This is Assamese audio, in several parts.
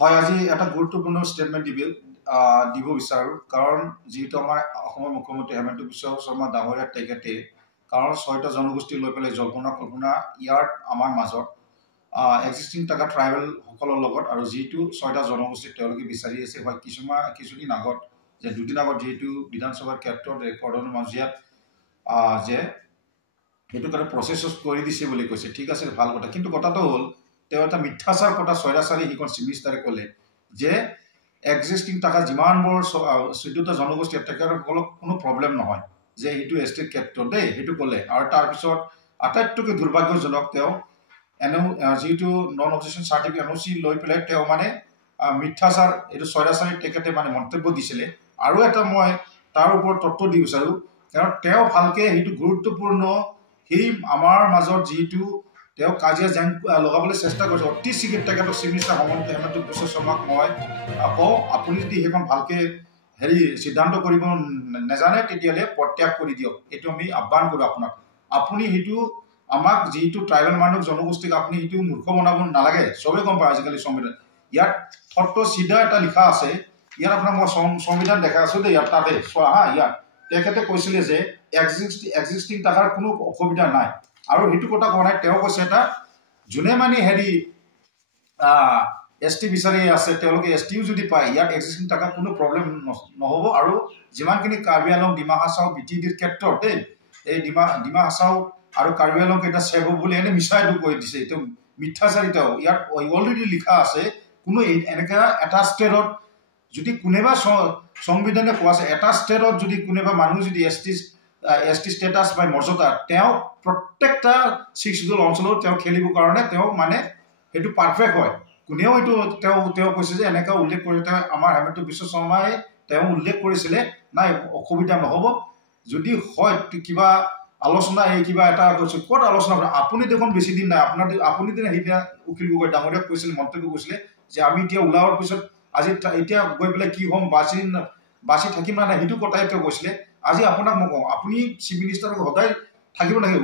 হয় আজি এটা গুৰুত্বপূৰ্ণ ষ্টেটমেণ্ট দিব বিচাৰোঁ কাৰণ যিহেতু আমাৰ অসমৰ মুখ্যমন্ত্ৰী হেমন্ত বিশ্ব শৰ্মা ডাঙৰীয়া তেখেতে কাৰণ 6টা জনগোষ্ঠী লৈ পেলাই জল্পনা কল্পনা ইয়াৰ আমাৰ মাজত এক্সিষ্টিং থকা ট্ৰাইবেল সকলৰ লগত আৰু যিটো 6টা জনগোষ্ঠী তেওঁলোকে বিচাৰি আছে হয় কিছুদিন আগত যে দুদিন আগত যিহেতু বিধানসভাৰ ক্ষেত্ৰত ৰেকৰ্ডৰ মাজত যে সেইটো কাৰণে প্ৰচেছ কৰি দিছে বুলি কৈছে ঠিক আছে ভাল কথা কিন্তু কথাটো হ'ল তেওঁ এটা মিথ্যাচাৰ কথা 6টা সিখন মিনিষ্টাৰে ক'লে যে এক্সিষ্টিং থকা যিমানবোৰ 14টা জনগোষ্ঠী তেখেতসকলক কোনো প্ৰব্লেম নহয় যে এইটো এছটিৰ ক্ষেত্ৰত দেই সেইটো ক'লে আৰু তাৰপিছত আটাইতকৈ দুৰ্ভাগ্যজনক তেওঁ যিটো নন অবজেকশ্যন চাৰ্টিফিকেট NOC লৈ পেলাই তেওঁ মানে মিথ্যাচাৰ এইটো 6টা তেখেতে মানে মন্তব্য দিছিলে আৰু এটা মই তাৰ ওপৰত তথ্য দিব বিচাৰোঁ কাৰণ তেওঁ ভালকৈ সেইটো গুৰুত্বপূৰ্ণ সেই আমাৰ মাজত যিটো তেওঁ কাজিয়া জেং লগাবলৈ চেষ্টা কৰিছে অতি শীঘ্ৰে তেখেতক চিফ মিনিষ্টাৰ হেমন্ত বিশ্ব শৰ্মাক মই কওঁ আপুনি যদি সেইখন ভালকৈ সিদ্ধান্ত কৰিব নাজানে তেতিয়াহ'লে প্ৰত্যাগ কৰি দিয়ক এইটো আমি আহ্বান কৰোঁ আপোনাক আপুনি সেইটো আমাক যিটো ট্ৰাইবেল মানুহ জনগোষ্ঠীক আপুনি সেইটো মূৰ্খ বনাব নালাগে চবেই গম পায় আজিকালি সংবিধান ইয়াত থট্ট চিধা এটা লিখা আছে ইয়াত আপোনাক মই সংবিধান দেখাই আছোঁ দেই ইয়াত তাতে চোৱা হা ইয়াত তেখেতে কৈছিলে যে এক্সিষ্টিং থকাৰ কোনো অসুবিধা নাই আৰু সেইটো কথা কোৱা নাই তেওঁ কৈছে এটা যোনে মানে ST বিচাৰি আছে তেওঁলোকে STও যদি পায় ইয়াত এক্সিষ্টিং থকা কোনো প্ৰব্লেম নহ'ব আৰু যিমানখিনি কাৰ্বি আংলং ডিমা হাছাও BTDৰ ক্ষেত্ৰত এই ডিমা হাছাও আৰু কাৰ্বি আংলং এটা ছেভ হ'ব বুলি এনে মিছাইটো কৈ দিছে এইটো মিথ্যাচাৰিতাও ইয়াত অলৰেডি লিখা আছে কোনো এনেকুৱা এটা ষ্টেটত যদি কোনোবা সংবিধানে কোৱা আছে এটা ষ্টেটত যদি কোনোবা মানুহ যদি ST ষ্টেটাছ বা মৰ্যাদা তেওঁ প্ৰত্যেকটা 6 শিডিউল অঞ্চলত তেওঁ খেলিবৰ কাৰণে তেওঁ মানে সেইটো পাৰফেক্ট হয় কোনেও এইটো তেওঁ কৈছে যে এনেকুৱা উল্লেখ কৰি তেওঁ আমাৰ হেমন্ত বিশ্ব শৰ্মাই তেওঁ উল্লেখ কৰিছিলে নাই অসুবিধা নহ'ব যদি হয় কিবা আলোচনা কিবা এটা কৈছে ক'ত আলোচনা কৰে আপুনি দেখোন বেছি দিন নাই আপুনি দিনে সেইদিনা উকিল গগৈ ডাঙৰীয়াক কৈছিলে মন্তব্য কৰিছিলে যে আমি এতিয়া ওলাওৱাৰ পিছত আজি এতিয়া গৈ পেলাই কি হ'ম বাচি থাকিম না নাই সেইটো কথাই তেওঁ কৈছিলে আজি আপোনাক মই কওঁ আপুনি চিফ মিনিষ্টাৰক সদায় থাকিব লাগে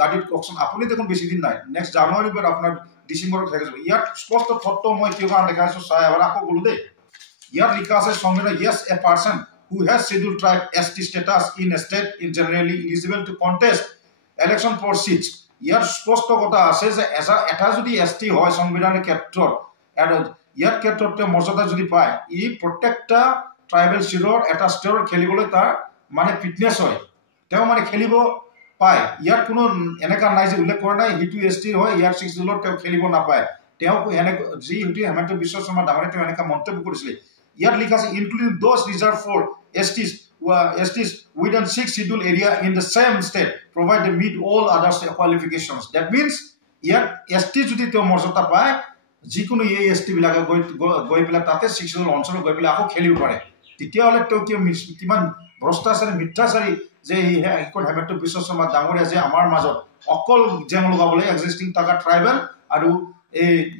গাড়ীত কওকচোন আপুনি দেখোন বেছি দিন নাই নেক্সট জানুৱাৰীৰ পৰা আপোনাৰ ডিচেম্বৰত থাকিব ইয়াত স্পষ্ট তথ্য মই কিয় কাৰণে দেখাইছোঁ চাই এবাৰ আকৌ ক'লো দেই ইয়াত লিখা আছে সংবিধান য়েছ a person who has scheduled tribe ST status in a state is generally eligible to contest election for seats ইয়াত স্পষ্ট কথা আছে যে এটা যদি ST হয় সংবিধানৰ ক্ষেত্ৰত ইয়াৰ ক্ষেত্ৰত তেওঁ মৰ্যাদা যদি পায় ই প্ৰত্যেকটা ট্ৰাইবেল ষ্টেটৰ এটা ষ্টেটৰ খেলিবলৈ তাৰ মানে ফিটনেছ হয় তেওঁ মানে খেলিব পায় ইয়াত কোনো এনেকুৱা নাই যে উল্লেখ কৰা নাই সেইটো ST হয় ইয়াৰ 6 শিডিউলত তেওঁ খেলিব নাপায় তেওঁ যিহেতু হেমন্ত বিশ্ব শৰ্মা ডাঙৰীয়াই তেওঁ এনেকুৱা মন্তব্য কৰিছিলে ইয়াত লিখা আছে including those reserved for STs within 6 schedule area in the same state provide they meet all other qualifications that means ইয়াত ST যদি তেওঁ মৰ্যাদা পায় যিকোনো ST বিলাকে গৈ পেলাই তাতে 6 শিডিউল অঞ্চলত গৈ পেলাই আকৌ খেলিব পাৰে তেতিয়াহ'লে তেওঁ কিমান ভ্ৰষ্টাচাৰী মিথ্যাচাৰী যে এইখন হেমন্ত বিশ্ব শৰ্মা ডাঙৰীয়া যে আমাৰ মাজত অকল জেং লগাবলৈ এক্সিষ্টিং থকা ট্ৰাইবেল আৰু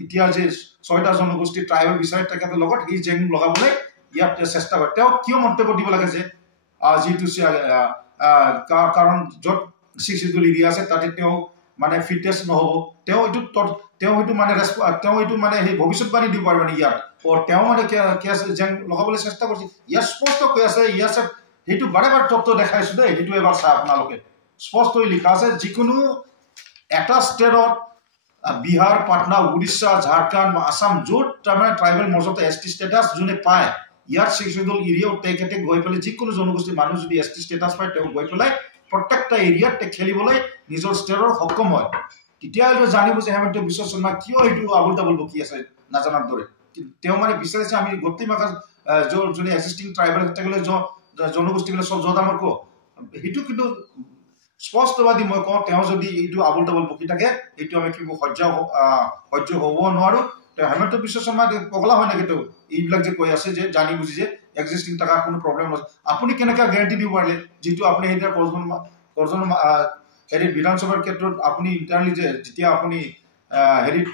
এতিয়া যে 6টা জনগোষ্ঠী ট্ৰাইবেল বিচাৰি তেখেতৰ লগত এই জেং লগাবলৈ ইয়াত চেষ্টা কৰে তেওঁ কিয় মন্তব্য দিব লাগে যে যিটো কাৰণ য'ত 6 শিডিউল এৰিয়া আছে তাতে তেওঁ মানে ফিটনেছ নহ'ব তেওঁ এইটো মানে সেই ভৱিষ্যতবাণী দিব পাৰিব নেকি ইয়াত তেওঁ মানে জেং লগাবলৈ চেষ্টা কৰিছে ইয়াত স্পষ্ট কৈ আছে ইয়াত সেইটো বাৰে বাৰে তথ্য দেখাইছোঁ দেই সেইটো এবাৰ চাই আপোনালোকে স্পষ্ট লিখা আছে যিকোনো এটা ষ্টেটত বিহাৰ পাটনা উৰিষ্যা ঝাৰখণ্ড আসাম য'ত তাৰমানে ট্ৰাইবেল মৰ্যাদা ST ষ্টেটাছ যোনে পায় ইয়াত 6 শিডিউল এৰিয়াও তেখেতে গৈ পেলাই যিকোনো জনগোষ্ঠীৰ মানুহ যদি ST ষ্টেটাছ পায় তেওঁ গৈ পেলাই প্ৰত্যেকটা এৰিয়াত খেলিবলৈ নিজৰ ষ্টেটৰ সক্ষম হয় তেতিয়াহ'লে জানিব যে হেমন্ত বিশ্ব শৰ্মা কিয় এইটো আবুল তাবুল বকি আছে নাজানাৰ দৰে তেওঁ মানে বিচাৰিছে আমি গোটেই মাকা যোনে এক্সিষ্টিং ট্ৰাইবেল থাকিলে জনগোষ্ঠীবিলাক চব য'ত আমাৰ কওঁ সেইটো কিন্তু স্পষ্টবাদী মই কওঁ তেওঁ যদি এইটো আবুল তাবুল বকি থাকে এইটো আমি কি সহ্য হ'ব নোৱাৰোঁ তেওঁ হেমন্ত বিশ্ব শৰ্মা পগলা হয় নেকি তেওঁ এইবিলাক যে কৈ আছে যে জানি বুজি যে এক্সিষ্টিং থকা কোনো প্ৰব্লেম নহয় আপুনি কেনেকৈ গেৰাণ্টি দিব পাৰিলে যিটো আপুনি এতিয়া কৰজন বিধানসভাৰ ক্ষেত্ৰত আপুনি ইণ্টাৰনেলি যে যেতিয়া আপুনি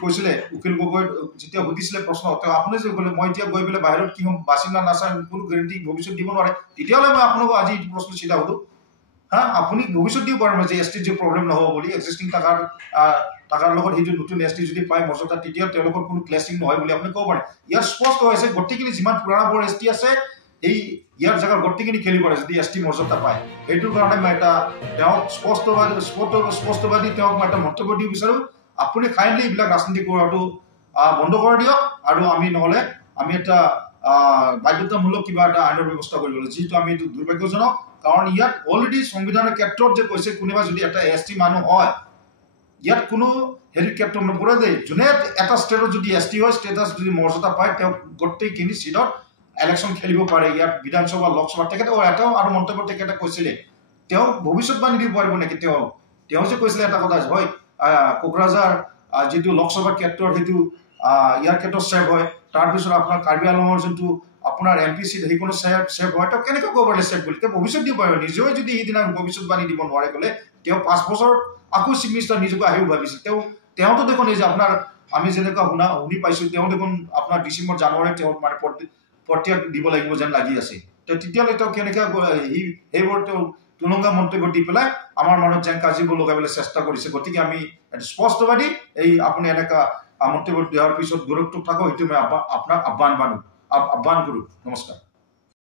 কৈছিলে উকিল গগৈ যেতিয়া সুধিছিলে প্ৰশ্ন আপুনি যে ক'লে মই এতিয়া গৈ পেলাই বাহিৰত কি হ'ম বাচিন্দা নাচাই কোনো গেৰাণ্টি ভৱিষ্যত দিব নোৱাৰে তেতিয়াহ'লে মই আপোনালোকক আজি এইটো প্ৰশ্ন চিধা সোধোঁ আপুনি ভৱিষ্যত দিব পাৰিব যে ST যে প্ৰব্লেম নহ'ব বুলি এক্সিষ্টিং থকাৰ টাকাৰ লগত সেইটো নতুন এছ টি যদি পায় মৰ্যাদা তেতিয়া তেওঁলোকৰ কোনো ক্লেছিং নহয় বুলি আপুনি ক'ব পাৰে ইয়াৰ স্পষ্ট হৈছে গোটেইখিনি যিমান পুৰণা বৰ এছ টি আছে এই ইয়াৰ জেগাত গোটেইখিনি খেলিব পাৰে যদি এছ টি মৰ্যাদা পায় সেইটোৰ কাৰণে মই এটা তেওঁক স্পষ্টবাদী তেওঁক মই এটা মন্তব্য দিব বিচাৰোঁ আপুনি কাইণ্ডলি এইবিলাক ৰাজনীতি কৰাটো বন্ধ কৰি দিয়ক আৰু আমি নহ'লে আমি এটা বাধ্যতামূলক কিবা এটা আইনৰ ব্যৱস্থা কৰিব লাগিব যিটো আমি এইটো দুৰ্ভাগ্যজনক কাৰণ ইয়াত অলৰেডি সংবিধানৰ ক্ষেত্ৰত যে কৈছে কোনোবা যদি এটা এছ টি মানুহ হয় ইয়াত কোনো হেৰি ক্ষেত্ৰত নপৰে দেই যোনে এটা ষ্টেটত যদি এছ টি হয় ষ্টেটাছ যদি মৰ্যাদা পায় তেওঁক গোটেইখিনি চিটত ইলেকশ্যন খেলিব পাৰে ইয়াত বিধানসভা লোকসভা তেখেতে এটাও আৰু মন্তব্য তেখেতে কৈছিলে তেওঁ ভৱিষ্যতবাণী দিব পাৰিব নেকি তেওঁ যে কৈছিলে এটা কথা হয় কোকৰাঝাৰ যিটো লোকসভাৰ ক্ষেত্ৰত সেইটো ইয়াৰ ক্ষেত্ৰত ছেভ হয় তাৰপিছত আপোনাৰ কাৰ্বি আংলঙৰ যোনটো আপোনাৰ এম পি চিত সেইকোনো ছেভ হয় তেওঁ কেনেকৈ ক'ব পাৰিলে ছেভ বুলি তেওঁ ভৱিষ্যত দিব পাৰিব নিজেও যদি সেইদিনা ভৱিষ্যতবাণী দিব নোৱাৰে ক'লে তেওঁ 5 বছৰ আকৌ চিফ মিনিষ্টাৰ নিজকে আহিব ভাবিছিল তেওঁতো দেখোন এই যে আপোনাৰ আমি যেনেকুৱা শুনি পাইছোঁ তেওঁ দেখোন আপোনাৰ ডিচেম্বৰ জানুৱাৰী তেওঁ মানে প্ৰত্যাগ দিব লাগিব যেন লাগি আছে তেতিয়ালৈ তেওঁ কেনেকৈ সেইবোৰ তেওঁ তুলংগা মন্তব্য দি পেলাই আমাৰ মনত যেন কাজিব লগাবলৈ চেষ্টা কৰিছে গতিকে আমি স্পষ্টবাদী এই আপুনি এনেকুৱা মন্তব্য দিয়াৰ পিছত গুৰুত্ব থাকক সেইটো মই আপোনাক আহ্বান কৰোঁ নমস্কাৰ